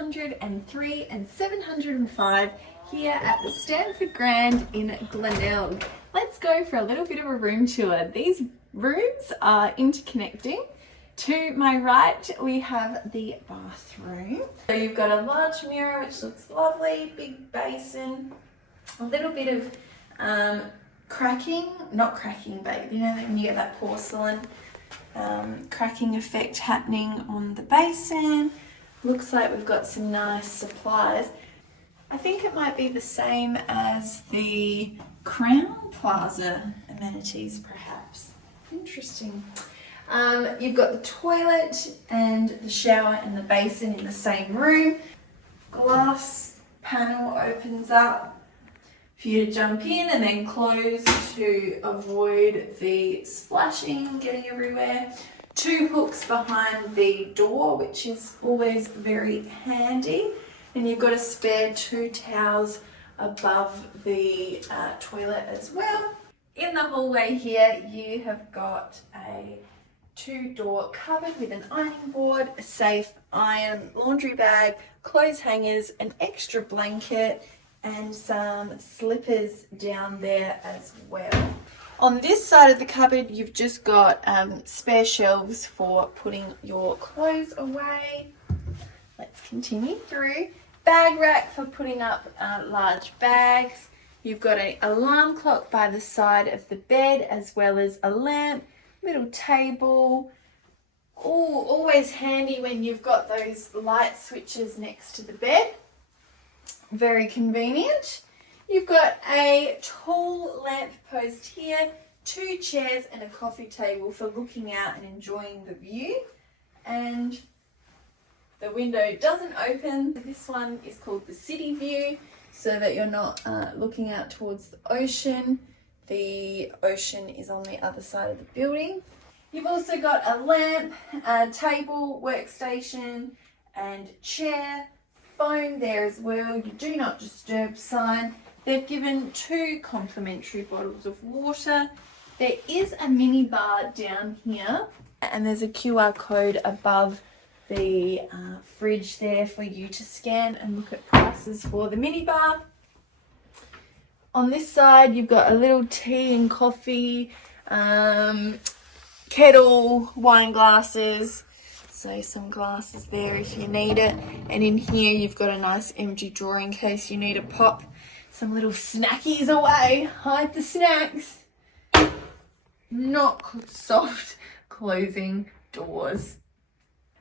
703 and 705 here at the Stanford Grand in Glenelg. Let's go for a little bit of a room tour. These rooms are interconnecting. To my right, we have the bathroom. So you've got a large mirror, which looks lovely, big basin, a little bit of cracking, not cracking, but you know when you get that porcelain cracking effect happening on the basin. Looks like we've got some nice supplies. I think it might be the same as the Crown Plaza amenities, perhaps. Interesting. You've got the toilet and the shower and the basin in the same room. Glass panel opens up for you to jump in and then close to avoid the splashing getting everywhere. 2 hooks behind the door, which is always very handy. And you've got a spare 2 towels above the toilet as well. In the hallway here, you have got a 2-door cupboard with an ironing board, a safe, iron, laundry bag, clothes hangers, an extra blanket, and some slippers down there as well. On this side of the cupboard, you've just got spare shelves for putting your clothes away. Let's continue through. Bag rack for putting up large bags. You've got an alarm clock by the side of the bed, as well as a lamp, little table. Oh, always handy when you've got those light switches next to the bed. Very convenient. You've got a tall lamp post here, 2 chairs and a coffee table for looking out and enjoying the view. And the window doesn't open. This one is called the city view, so that you're not looking out towards the ocean. The ocean is on the other side of the building. You've also got a lamp, a table, workstation, and chair. Phone there as well. You do not disturb sign. They've given 2 complimentary bottles of water. There is a mini bar down here, and there's a QR code above the fridge there for you to scan and look at prices for the mini bar. On this side, you've got a little tea and coffee, kettle, wine glasses. So some glasses there if you need it. And in here, you've got a nice empty drawer in case you need to pop some little snackies away. Hide the snacks. Not soft closing doors.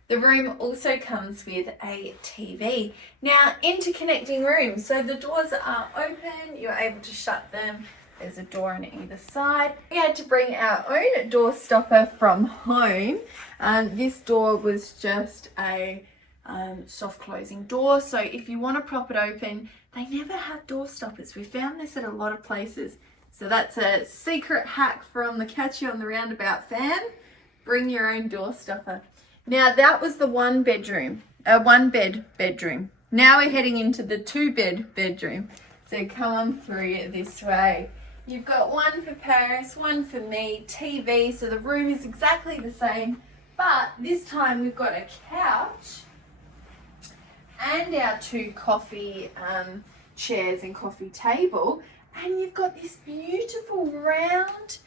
The room also comes with a TV. Now, interconnecting rooms. So the doors are open. You're able to shut them. There's a door on either side. We had to bring our own door stopper from home. This door was just a soft closing door. So if you want to prop it open, they never have door stoppers. We found this at a lot of places. So that's a secret hack from the Catch You on the Roundabout fam. Bring your own door stopper. Now that was the 1 bed bedroom. Now we're heading into the 2 bed bedroom. So come on through this way. You've got 1 for Paris, 1 for me, TV, so the room is exactly the same, but this time we've got a couch and our 2 coffee chairs and coffee table, and you've got this beautiful round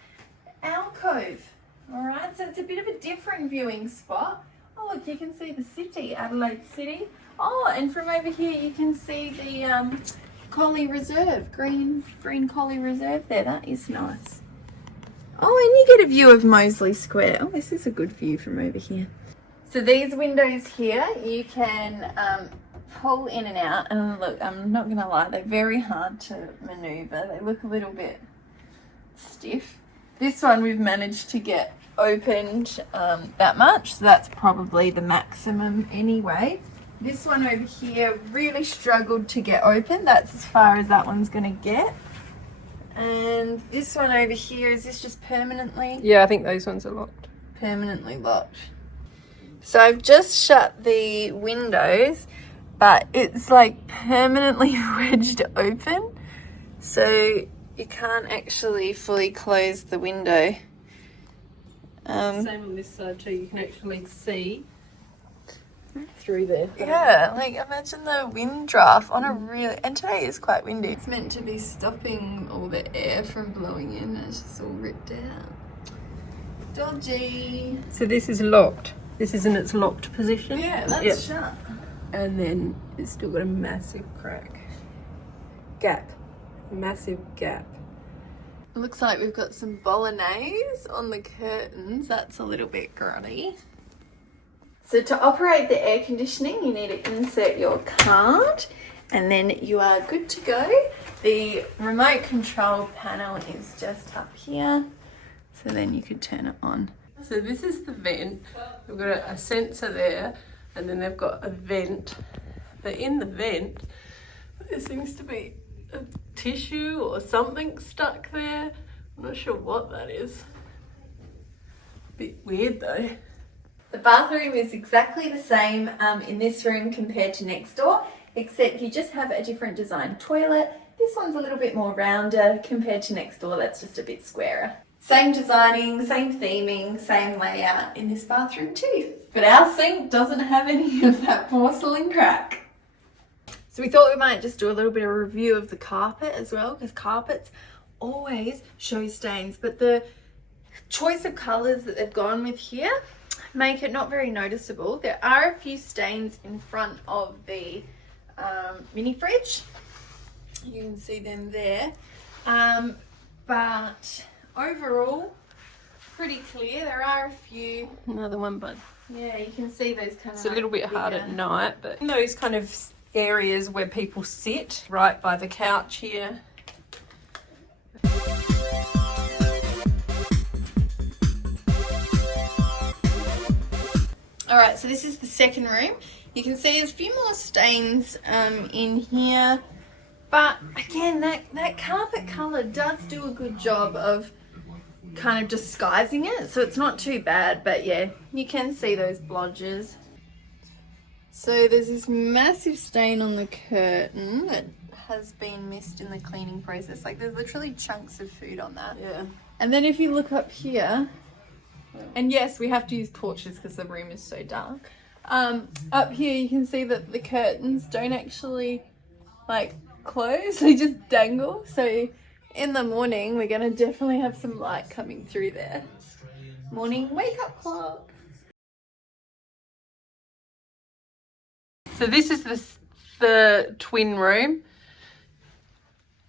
alcove. All right, so it's a bit of a different viewing spot. Oh, look, you can see the city, Adelaide City. Oh, and from over here you can see the Collie Reserve, green Collie Reserve there. That is nice. Oh, and you get a view of Moseley Square. Oh, this is a good view from over here. So these windows here, you can pull in and out. And look, I'm not going to lie, they're very hard to maneuver. They look a little bit stiff. This one we've managed to get opened that much, so that's probably the maximum anyway. This one over here really struggled to get open. That's as far as that one's going to get. And this one over here, is this just permanently? Yeah, I think those ones are locked. Permanently locked. So I've just shut the windows, but it's like permanently wedged open. So you can't actually fully close the window. Same on this side too, you can actually see through there. Yeah, like imagine the wind draft on a really, and today is quite windy. It's meant to be stopping all the air from blowing in, and it's just all ripped out. Dodgy. So this is locked. This is in its locked position. Yeah, that's shut. And then it's still got a massive crack. Gap. Massive gap. It looks like we've got some bolognese on the curtains. That's a little bit grotty. So to operate the air conditioning, you need to insert your card and then you are good to go. The remote control panel is just up here. So then you could turn it on. So this is the vent. We've got a sensor there, and then they've got a vent. But in the vent, there seems to be a tissue or something stuck there. I'm not sure what that is. Bit weird though. The bathroom is exactly the same in this room compared to next door, except you just have a different design toilet. This one's a little bit more rounder compared to next door, that's just a bit squarer. Same designing, same theming, same layout in this bathroom too. But our sink doesn't have any of that porcelain crack. So we thought we might just do a little bit of a review of the carpet as well, because carpets always show stains, but the choice of colours that they've gone with here make it not very noticeable. There are a few stains in front of the mini fridge. You can see them there. But overall, pretty clear. There are a few. Another one, bud. Yeah, you can see those kind of. It's a little bit hard at night, but in those kind of areas where people sit, right by the couch here. Alright, so this is the second room. You can see there's a few more stains in here. But again, that carpet colour does do a good job of kind of disguising it. So it's not too bad, but yeah, you can see those blotches. So there's this massive stain on the curtain that has been missed in the cleaning process. Like there's literally chunks of food on that. Yeah. And then if you look up here, and yes, we have to use torches because the room is so dark. Up here you can see that the curtains don't actually like close, they just dangle. So in the morning we're gonna definitely have some light coming through there. Morning wake up clock. So this is the twin room.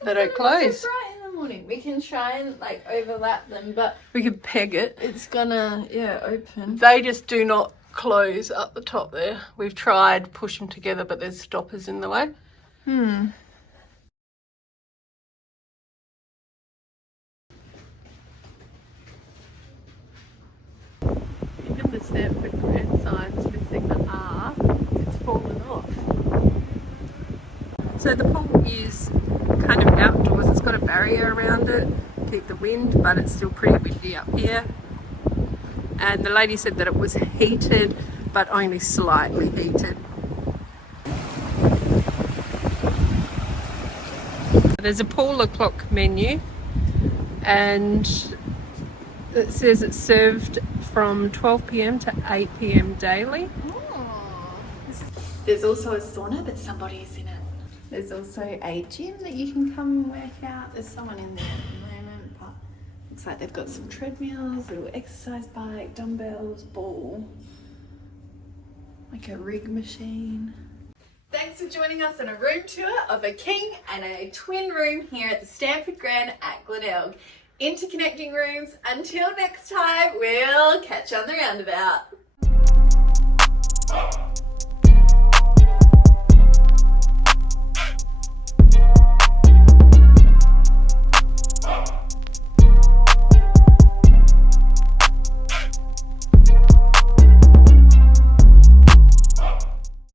They don't close. So bright in the morning. We can try and like overlap them, but We could peg it. it's gonna open. They just do not close up the top there. We've tried push them together, but there's stoppers in the way. Even the Stanford Grand sign's missing the R. It's fallen off. So the pool is kind of outdoors. It's got a barrier around it to keep the wind, but it's still pretty windy up here. And the lady said that it was heated, but only slightly heated. There's a pool o'clock menu, and it says it's served from 12 p.m. to 8 p.m. daily. There's also a sauna, but somebody's in it. There's also a gym that you can come and work out. There's someone in there at the moment, but looks like they've got some treadmills, little exercise bike, dumbbells, ball, like a rig machine. Thanks for joining us on a room tour of a king and a twin room here at the Stanford Grand at Glenelg. Interconnecting rooms. Until next time, we'll catch you on the roundabout.